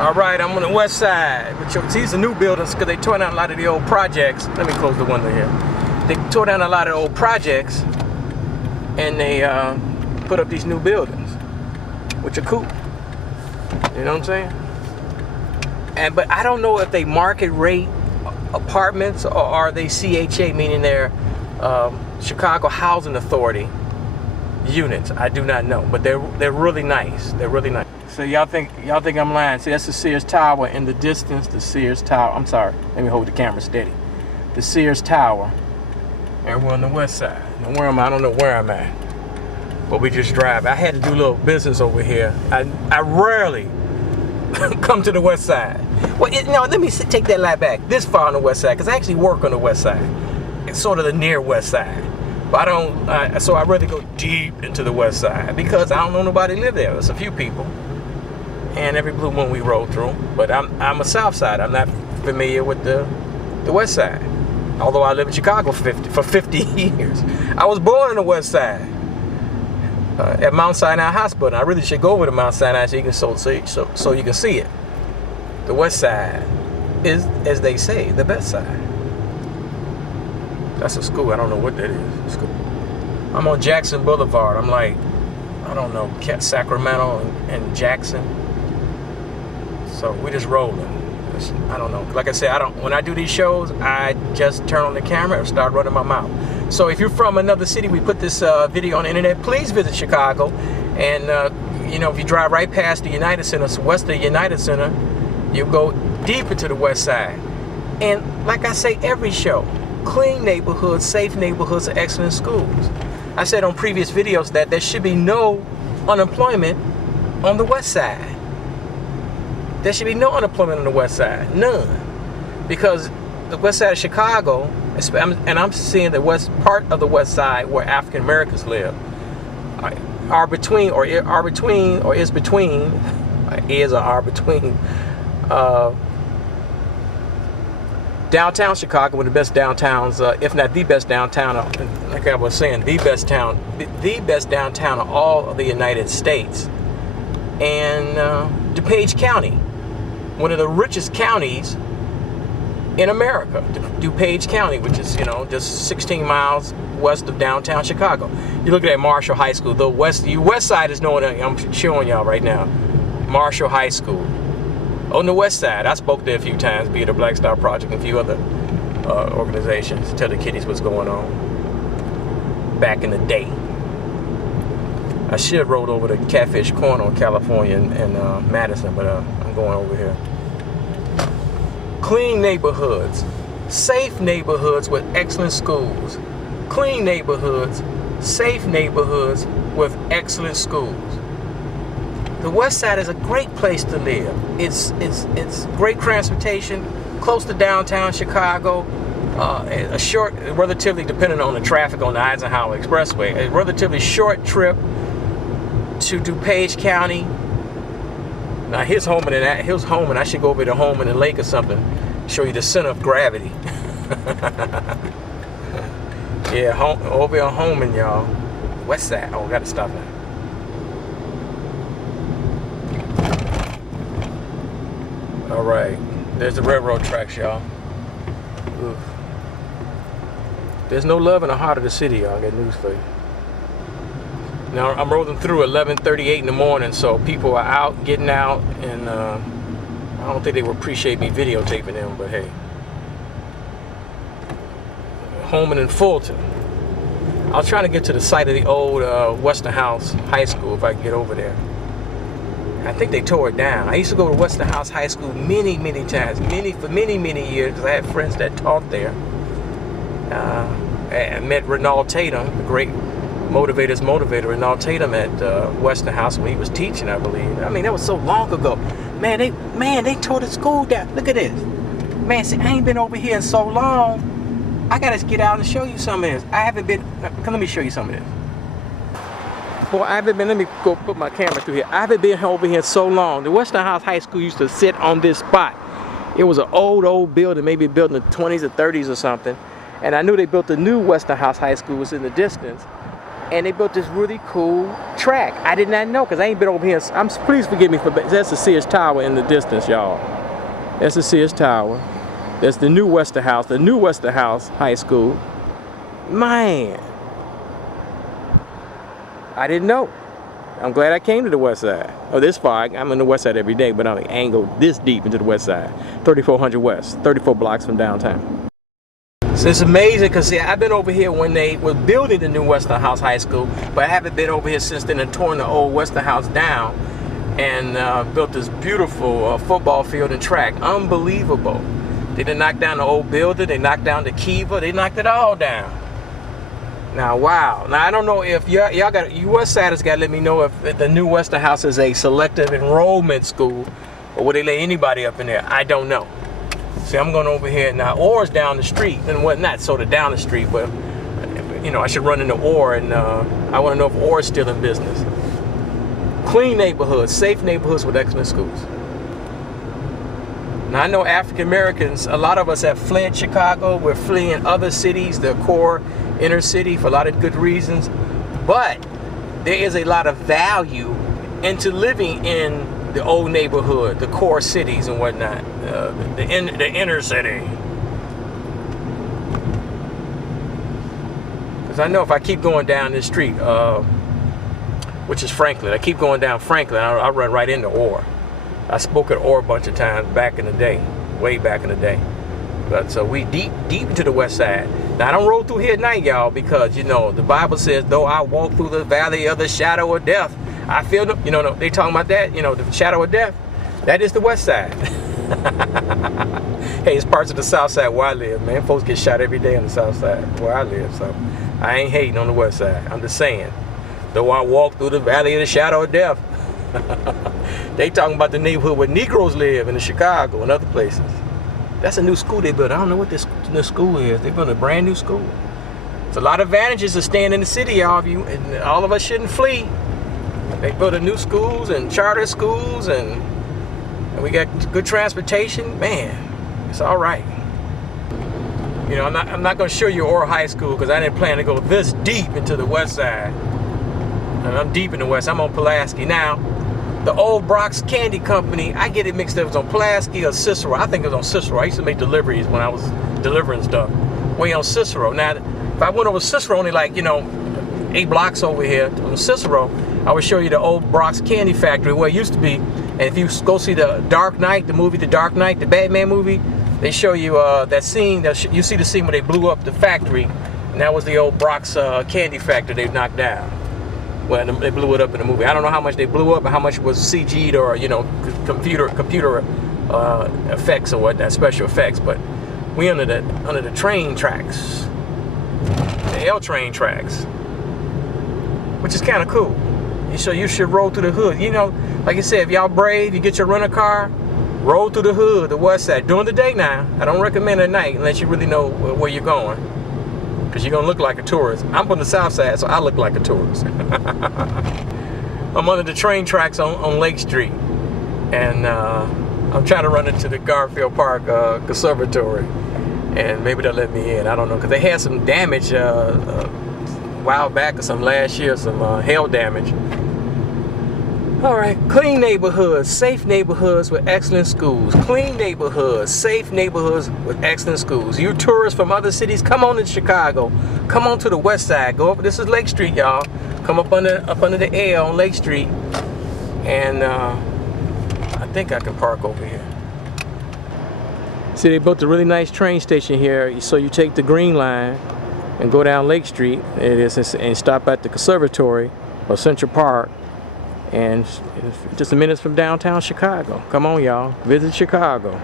All right, I'm on the west side. These are new buildings because they tore down a lot of the old projects. Let me close the window here. They tore down a lot of old projects and they put up these new buildings, which are cool. You know what I'm saying? But I don't know if they market rate apartments or are they CHA, meaning they're Chicago Housing Authority units. I do not know, but they're really nice. They're really nice. So y'all think I'm lying? See, that's the Sears Tower in the distance. The Sears Tower. I'm sorry. Let me hold the camera steady. The Sears Tower, and we're on the west side. Now where am I? I don't know where I'm at. But we just drive. I had to do a little business over here. I rarely come to the west side. Well, no, let me take that lie back. This far on the west side, because I actually work on the west side. It's sort of the near west side. But I don't. So I rather go deep into the west side because I don't know nobody live there. There's a few people. And every blue moon we roll through, but I'm a south side. I'm not familiar with the west side. Although I lived in Chicago for 50 years. I was born on the west side at Mount Sinai Hospital. I really should go over to Mount Sinai so you can see it. The west side is, as they say, the best side. That's a school. I don't know what that is. School. I'm on Jackson Boulevard. I'm like, I don't know, Sacramento and Jackson. So we just rolling. I don't know. Like I said, when I do these shows, I just turn on the camera and start running my mouth. So if you're from another city, we put this video on the internet. Please visit Chicago. And if you drive right past the United Center, west of the United Center, you go deep into the west side. And like I say, every show, clean neighborhoods, safe neighborhoods, and excellent schools. I said on previous videos that there should be no unemployment on the west side. There should be no unemployment on the west side, none. Because the west side of Chicago, and I'm seeing the west part of the west side where African Americans live, are between downtown Chicago, one of the best downtowns, if not the best downtown, like I was saying, the best downtown of all of the United States, and DuPage County, one of the richest counties in America, DuPage County, which is just 16 miles west of downtown Chicago. You look at Marshall High School. The west side is known. I'm showing y'all right now. Marshall High School. On the west side, I spoke there a few times, be it a Black Star Project and a few other organizations, tell the kiddies what's going on back in the day. I should roll over to Catfish Corner in California and Madison, but I'm going over here. Clean neighborhoods, safe neighborhoods with excellent schools. Clean neighborhoods, safe neighborhoods with excellent schools. The west side is a great place to live. It's great transportation, close to downtown Chicago. A short, relatively depending on the traffic on the Eisenhower Expressway, a relatively short trip to DuPage County. Now here's Holman, and I should go over to Holman and Lake or something, show you the center of gravity. Yeah, over on Holman, y'all. West side. Oh, gotta stop now. All right, there's the railroad tracks, y'all. There's no love in the heart of the city, y'all. I got news for you. Now I'm rolling through 11:38 in the morning, so people are out, getting out, and I don't think they would appreciate me videotaping them, but hey. Holman and Fulton. I was trying to get to the site of the old Westinghouse High School if I could get over there. I think they tore it down. I used to go to Westinghouse High School many times, for many years, because I had friends that taught there. I met Renald Tatum, the great motivator, Renald Tatum at Westinghouse when he was teaching, I believe. I mean, that was so long ago. Man, they tore the school down. Look at this. Man, see, I ain't been over here in so long. I gotta get out and show you some of this. I haven't been. Let me show you some of this. Boy, let me go put my camera through here. I haven't been over here so long. The Westinghouse High School used to sit on this spot. It was an old building, maybe built in the 20s or 30s or something. And I knew they built the new Westinghouse High School was in the distance. and they built this really cool track. I did not know, because I ain't been over here. Please forgive me for, that's the Sears Tower in the distance, y'all. That's the Sears Tower. That's the new Westerhouse, High School. Man, I didn't know. I'm glad I came to the west side. Oh, this far. I'm in the west side every day, but I'm angled this deep into the west side. 3400 West, 34 blocks from downtown. So it's amazing, because see, I've been over here when they were building the new Westerhouse High School, but I haven't been over here since then and torn the old Westerhouse down and built this beautiful football field and track. Unbelievable. They didn't knock down the old building, they knocked down the Kiva, they knocked it all down. Now, wow. Now, I don't know if y'all got, you West Siders got to let me know if the new Westerhouse is a selective enrollment school, or would they let anybody up in there? I don't know. See, I'm going over here now. Orr's down the street, and what not sort of down the street, but you know, I should run into Orr, and I want to know if Orr's still in business. Clean neighborhoods, safe neighborhoods with excellent schools. Now, I know African Americans, a lot of us have fled Chicago. We're fleeing other cities, the core inner city, for a lot of good reasons. But there is a lot of value into living in the old neighborhood, the core cities and whatnot, the inner city. Because I know if I keep going down this street, which is Franklin, I keep going down Franklin, I'll run right into Orr. I spoke at Orr a bunch of times back in the day, way back in the day. But so we deep into the west side. Now, I don't roll through here at night, y'all, because, you know, the Bible says, though I walk through the valley of the shadow of death, I feel, you know, they talking about that, you know, the shadow of death. That is the west side. Hey, it's parts of the south side where I live, man. Folks get shot every day on the south side where I live, so I ain't hating on the west side. I'm just saying, though I walk through the valley of the shadow of death. They talking about the neighborhood where Negroes live in Chicago and other places. That's a new school they built. I don't know what this new school is. They built a brand new school. There's a lot of advantages of staying in the city, y'all, and all of us shouldn't flee. They built a new schools and charter schools, and we got good transportation. Man, it's all right. You know, I'm not going to show you Orr High School because I didn't plan to go this deep into the west side. And I'm deep in the west. I'm on Pulaski now. The old Brock's Candy Company, I get it mixed up. It was on Pulaski or Cicero. I think it was on Cicero. I used to make deliveries when I was delivering stuff. Way on Cicero. Now, if I went over Cicero, only like, you know, 8 blocks over here on Cicero, I would show you the old Brock's Candy Factory where it used to be. And if you go see the Dark Knight, the movie The Dark Knight, the Batman movie, they show you that scene. You see the scene where they blew up the factory. And that was the old Brock's Candy Factory they knocked down. Well, they blew it up in the movie. I don't know how much they blew up and how much was CG'd or, you know, computer effects or whatnot, special effects. But we under the train tracks, the L train tracks, which is kind of cool. So you should roll through the hood. You know, like I said, if y'all brave, you get your rental car, roll through the hood, the west side during the day. Now, I don't recommend at night unless you really know where you're going, because you're gonna look like a tourist. I'm from the south side, so I look like a tourist. I'm under the train tracks on Lake Street, and I'm trying to run into the Garfield Park Conservatory, and maybe they'll let me in. I don't know, because they had some damage a while back or some last year, some hail damage. All right, clean neighborhoods, safe neighborhoods with excellent schools. Clean neighborhoods, safe neighborhoods with excellent schools. You tourists from other cities, come on to Chicago. Come on to the west side. Go up. This is Lake Street, y'all. Come up under the L on Lake Street, and I think I can park over here. See, they built a really nice train station here. So you take the Green Line and go down Lake Street. It is, and stop at the Conservatory or Central Park. And just a minute from downtown Chicago. Come on, y'all. Visit Chicago.